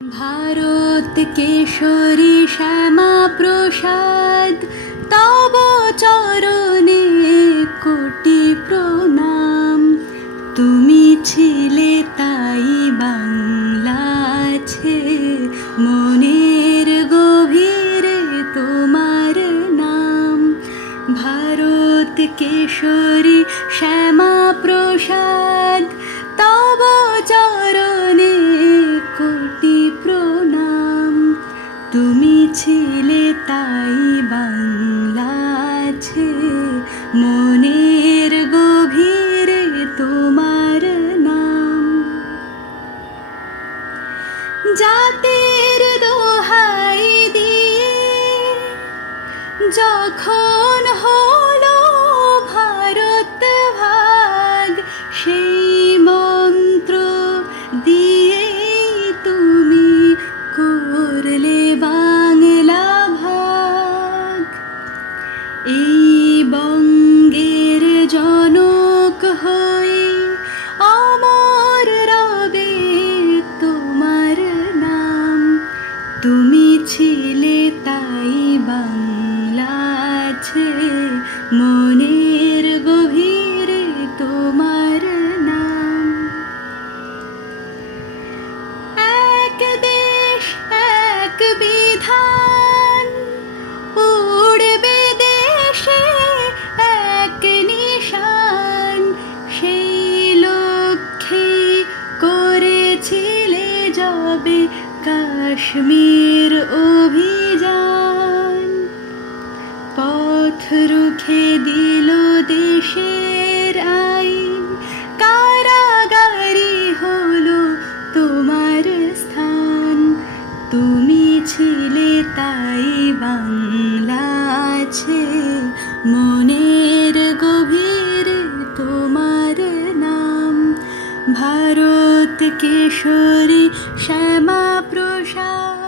ভারত কেশরী শ্যামা প্রসাদ তব চরণে কোটি প্রণাম। তুমি ছিলে তাই বাংলা আছে মনের গভীরে তোমার নাম। ভারত কেশরী শ্যামা প্রসাদ তব চরণে কোটি প্রণাম। তুমি ছিলে তাই বাংলা আছে মনের গভীরে তোমার নাম। জাতির দোহাই দিয়ে যখন হলো ভারত ভাগ, সেই মন্ত্র দিয়ে তুমি করলে বাংলা ভাগ। এই বঙ্গের জনক হয়ে অমর রবে তোমার নাম। তুমি ছিলে তাই বাংলা আছে মনের গভীরে তোমার নাম। এক দেশ এক বিধান উড়বে দেশে এক নিশান, সেই লক্ষ্যে করেছিলে যবে কাশ্মীর অভিযান। পথ রুখে দিল দেশের আইন, কারাগারে হলো তোমার স্থান। তুমি ছিলে তাই বাংলা আছে মনের গভীরে তোমার নাম। ভারত কেশরী শ্যামা প্রসাদ।